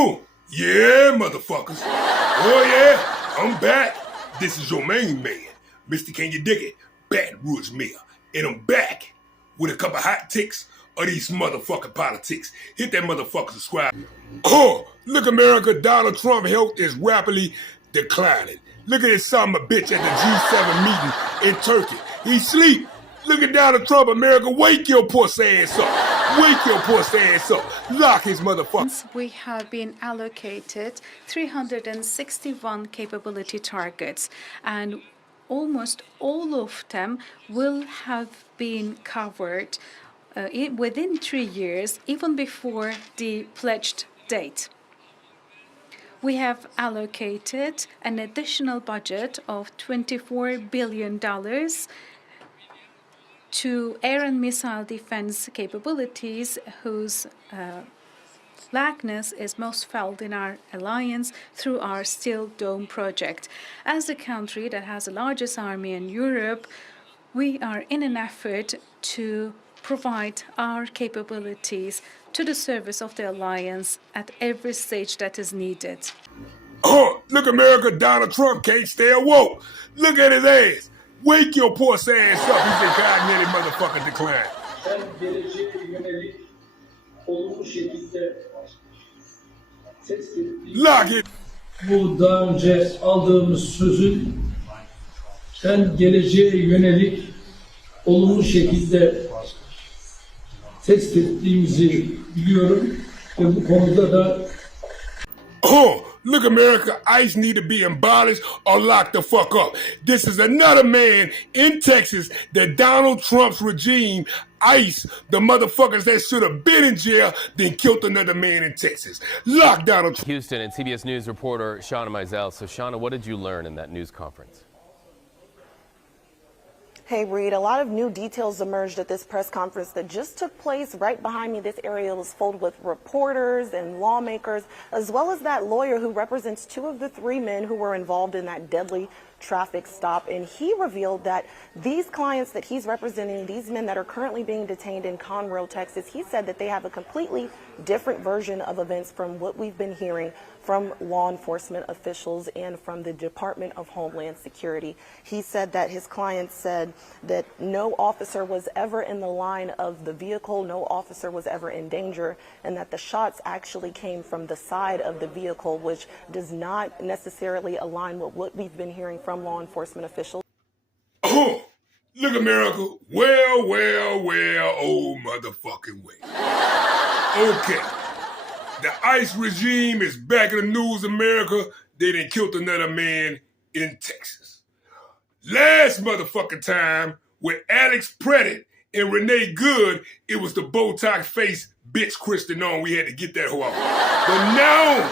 Oh, yeah, motherfuckers. Oh, yeah, I'm back. This is your main man, Mr. Can You Dig It, Baton Rouge Mayor. And I'm back with a couple hot ticks of these motherfucking politics. Hit that motherfucker subscribe. Oh, look, America, Donald Trump health is rapidly declining. Look at this son of a bitch at the G7 meeting in Turkey. He sleep. Look at Donald Trump, America. Wake your pussy ass up. Wake your pussy ass up. Lock his motherfucker. We have been allocated 361 capability targets, and almost all of them will have been covered within 3 years, even before the pledged date. We have allocated an additional budget of $24 billion to air and missile defense capabilities, whose lackness is most felt in our alliance through our Steel Dome project. As the country that has the largest army in Europe, we are in an effort to provide our capabilities to the service of the alliance at every stage that is needed. Oh, look, America, Donald Trump can't stay awoke. Look at his ass. Wake your poor ass up. He's in cognitive motherfucking decline. Sen geleceğe yönelik olumlu şekilde Lock it. Bu daha önce aldığımız sözün sen geleceğe yönelik olumlu şekilde test ettiğimizi biliyorum ve bu konuda da Oh, look, America, ICE need to be abolished or locked the fuck up. This is another man in Texas that Donald Trump's regime, ICE, the motherfuckers that should have been in jail, then killed another man in Texas. Lock Donald Trump. Houston and CBS News reporter Shauna Mizell. So, Shauna, what did you learn in that news conference? Hey, Reed, a lot of new details emerged at this press conference that just took place right behind me. This area was filled with reporters and lawmakers, as well as that lawyer who represents 2 of the 3 men who were involved in that deadly traffic stop. And he revealed that these clients that he's representing, these men that are currently being detained in Conroe, Texas, he said that they have a completely different version of events from what we've been hearing from law enforcement officials and from the Department of Homeland Security. He said that his clients said that no officer was ever in the line of the vehicle, no officer was ever in danger, and that the shots actually came from the side of the vehicle, which does not necessarily align with what we've been hearing from law enforcement officials. Oh, look, America. Well, old motherfucking way. Okay. The ICE regime is back in the news, America. They done killed another man in Texas. Last motherfucking time with Alex Predit and Renee Good, it was the Botox face bitch Kristen on. We had to get that hoe out. But now,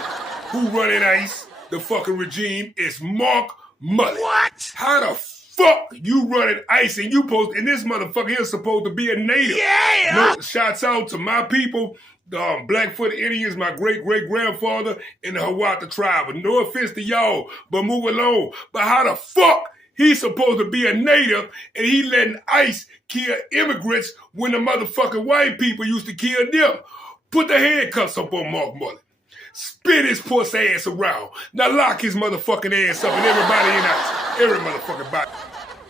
who running ICE, the fucking regime, is Mark Mullen. What? How the fuck you running ICE and this motherfucker here is supposed to be a native? Yeah! No, shouts out to my people. The Blackfoot Indians, my great-great-grandfather in the Hiawatha tribe. And no offense to y'all, but move along. But how the fuck he's supposed to be a native and he letting ICE kill immigrants when the motherfucking white people used to kill them? Put the handcuffs up on Mark Mullen. Spin his pussy ass around. Now lock his motherfucking ass up and everybody in ICE. Every motherfucking body.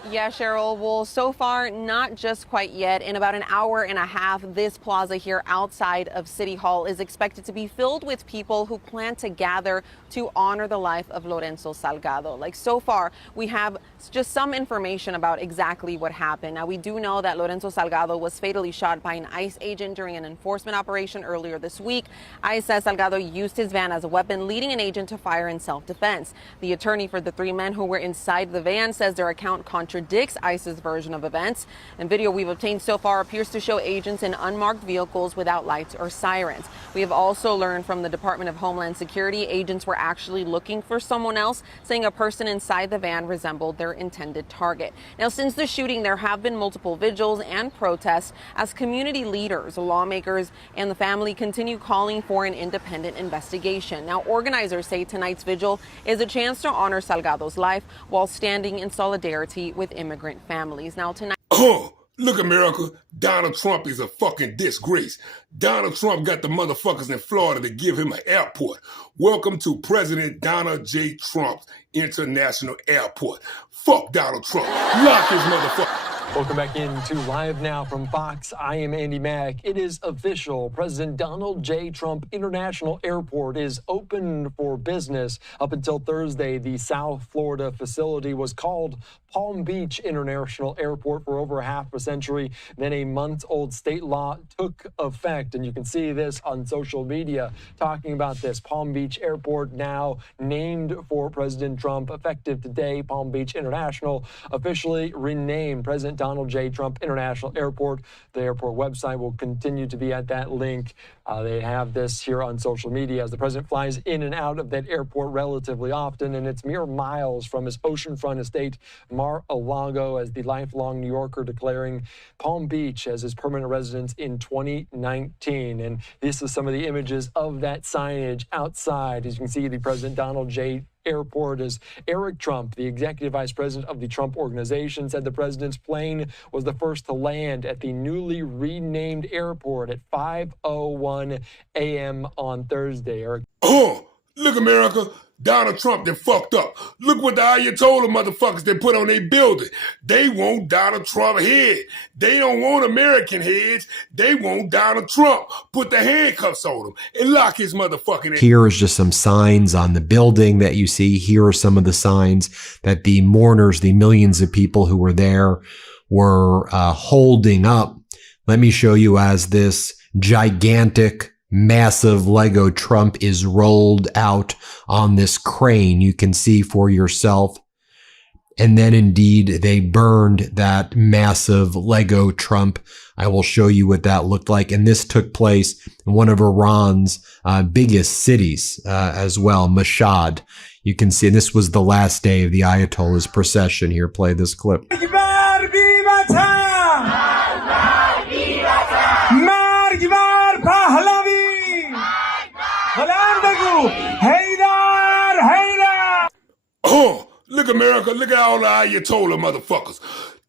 Yeah, Cheryl. Well, so far, not just quite yet. In about an hour and a half, this plaza here outside of City Hall is expected to be filled with people who plan to gather to honor the life of Lorenzo Salgado. Like, so far, we have just some information about exactly what happened. Now, we do know that Lorenzo Salgado was fatally shot by an ICE agent during an enforcement operation earlier this week. ICE says Salgado used his van as a weapon, leading an agent to fire in self-defense. The attorney for the 3 men who were inside the van says their account contradicts ICE's version of events. And video we've obtained so far appears to show agents in unmarked vehicles without lights or sirens. We have also learned from the Department of Homeland Security agents were actually looking for someone else, saying a person inside the van resembled their intended target. Now, since the shooting, there have been multiple vigils and protests as community leaders, lawmakers, and the family continue calling for an independent investigation. Now, organizers say tonight's vigil is a chance to honor Salgado's life while standing in solidarity with immigrant families. Now, tonight. Oh, Look, America, Donald Trump is a fucking disgrace. Donald Trump got the motherfuckers in Florida to give him an airport. Welcome to President Donald J. Trump's International Airport. Fuck Donald Trump. Lock his motherfucker. Welcome back into Live Now from Fox. I am Andy Mack. It is official. President Donald J. Trump International Airport is open for business. Up until Thursday, the South Florida facility was called Palm Beach International Airport for over half a century. Then a month-old state law took effect, and you can see this on social media talking about this. Palm Beach Airport now named for President Trump. Effective today, Palm Beach International officially renamed President Donald J. Trump International Airport. The airport website will continue to be at that link. They have this here on social media as the president flies in and out of that airport relatively often, and it's mere miles from his oceanfront estate, Mar-a-Lago, as the lifelong New Yorker declaring Palm Beach as his permanent residence in 2019. And this is some of the images of that signage outside. As you can see, the President Donald J. Airport is Eric Trump, the executive vice president of the Trump Organization, said the president's plane was the first to land at the newly renamed airport at 5:01 a.m. on Thursday. Eric. Look, America, Donald Trump, they fucked up. Look what the Ayatollah motherfuckers they put on their building. They want Donald Trump head. They don't want American heads. They want Donald Trump. Put the handcuffs on him and lock his motherfucking head. Here is just some signs on the building that you see. Here are some of the signs that the mourners, the millions of people who were there, were holding up. Let me show you as this gigantic, massive Lego Trump is rolled out on this crane. You can see for yourself. And then indeed, they burned that massive Lego Trump. I will show you what that looked like. And this took place in one of Iran's biggest cities as well, Mashhad. You can see, and this was the last day of the Ayatollah's procession. Here, play this clip. Look, America, look at all the Ayatollah motherfuckers.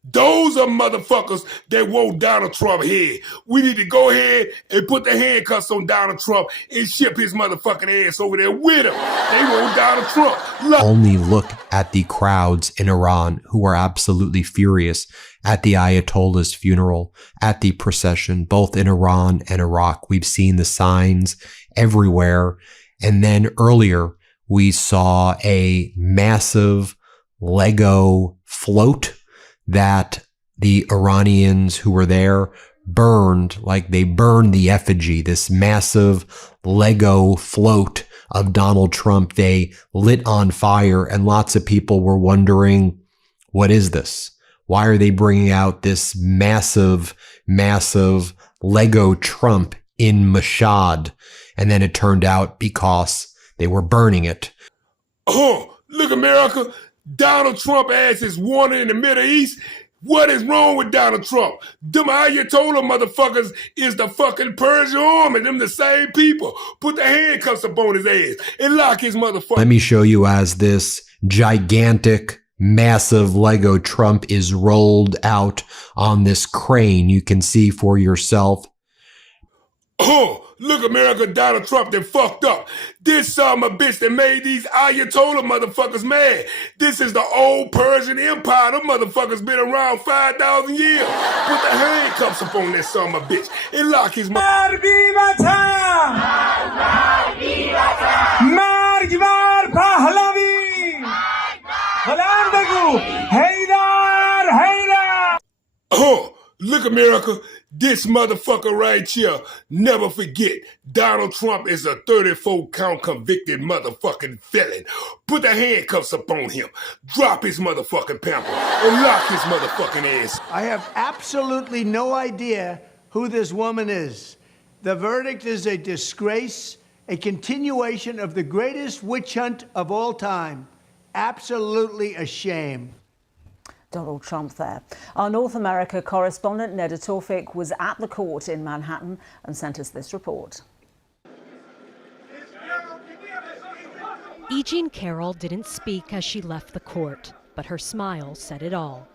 Those are motherfuckers that want Donald Trump head. We need to go ahead and put the handcuffs on Donald Trump and ship his motherfucking ass over there with him. They want Donald Trump. Only look at the crowds in Iran who are absolutely furious at the Ayatollah's funeral, at the procession, both in Iran and Iraq. We've seen the signs everywhere. And then earlier, we saw a massive Lego float that the Iranians who were there burned, like they burned the effigy, this massive Lego float of Donald Trump. They lit on fire, and lots of people were wondering, what is this? Why are they bringing out this massive, massive Lego Trump in Mashhad? And then it turned out because they were burning it. Look, America, Donald Trump ass is wanted in the Middle East. What is wrong with Donald Trump? Them Ayatollah motherfuckers is the fucking Persian army. Them the same people. Put the handcuffs up on his ass and lock his motherfucker. Let me show you as this gigantic, massive Lego Trump is rolled out on this crane. You can see for yourself. Look, America, Donald Trump, they fucked up. This son of a bitch that made these Ayatollah motherfuckers mad. This is the old Persian Empire. Them motherfuckers been around 5,000 years. Put the handcuffs up on that son of a bitch and lock his Look, America, this motherfucker right here, never forget, Donald Trump is a 34-count convicted motherfucking felon. Put the handcuffs up on him, drop his motherfucking pamper, and lock his motherfucking ass. I have absolutely no idea who this woman is. The verdict is a disgrace, a continuation of the greatest witch hunt of all time. Absolutely a shame. Donald Trump there. Our North America correspondent Neda Tawfik was at the court in Manhattan and sent us this report. E. Jean Carroll didn't speak as she left the court, but her smile said it all.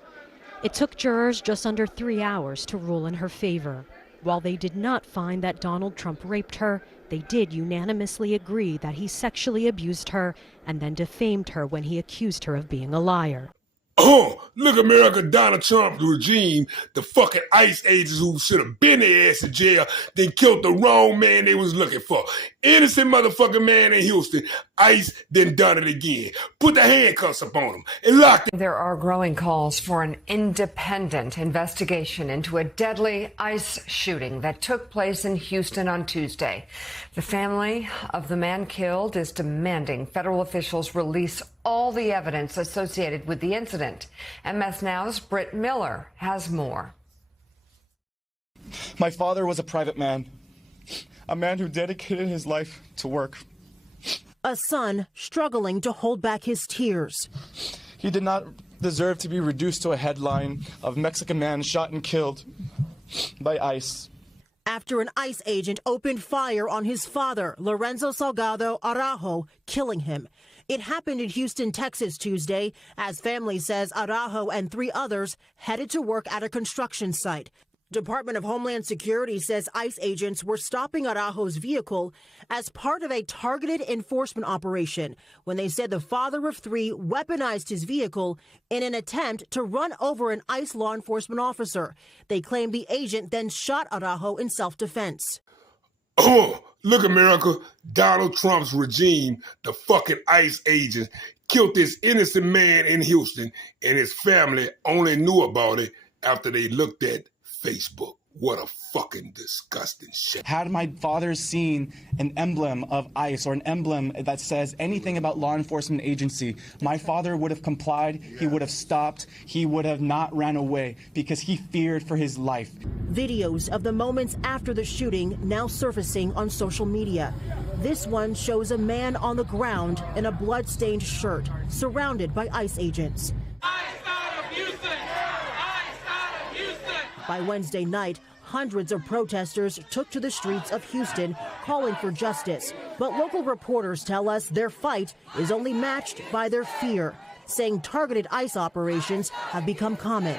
It took jurors just under 3 hours to rule in her favor. While they did not find that Donald Trump raped her, they did unanimously agree that he sexually abused her and then defamed her when he accused her of being a liar. Oh, look, America, Donald Trump's regime, the fucking ICE agents who should have been their ass in jail, then killed the wrong man they was looking for. Innocent motherfucking man in Houston. ICE then done it again. Put the handcuffs up on him and locked him. There are growing calls for an independent investigation into a deadly ICE shooting that took place in Houston on Tuesday. The family of the man killed is demanding federal officials release all the evidence associated with the incident. MS Now's Britt Miller has more. My father was a private man, a man who dedicated his life to work. A son struggling to hold back his tears. He did not deserve to be reduced to a headline of Mexican man shot and killed by ICE. After an ICE agent opened fire on his father, Lorenzo Salgado Araujo, killing him. It happened in Houston, Texas, Tuesday, as family says Araujo and 3 others headed to work at a construction site. Department of Homeland Security says ICE agents were stopping Araujo's vehicle as part of a targeted enforcement operation when they said the father of 3 weaponized his vehicle in an attempt to run over an ICE law enforcement officer. They claim the agent then shot Araujo in self-defense. Oh, look, America, Donald Trump's regime, the fucking ICE agents, killed this innocent man in Houston, and his family only knew about it after they looked at Facebook. What a fucking disgusting shit. Had my father seen an emblem of ICE or an emblem that says anything about law enforcement agency, my father would have complied, he would have stopped, he would have not ran away because he feared for his life. Videos of the moments after the shooting now surfacing on social media. This one shows a man on the ground in a blood-stained shirt, surrounded by ICE agents. By Wednesday night, hundreds of protesters took to the streets of Houston calling for justice. But local reporters tell us their fight is only matched by their fear, saying targeted ICE operations have become common.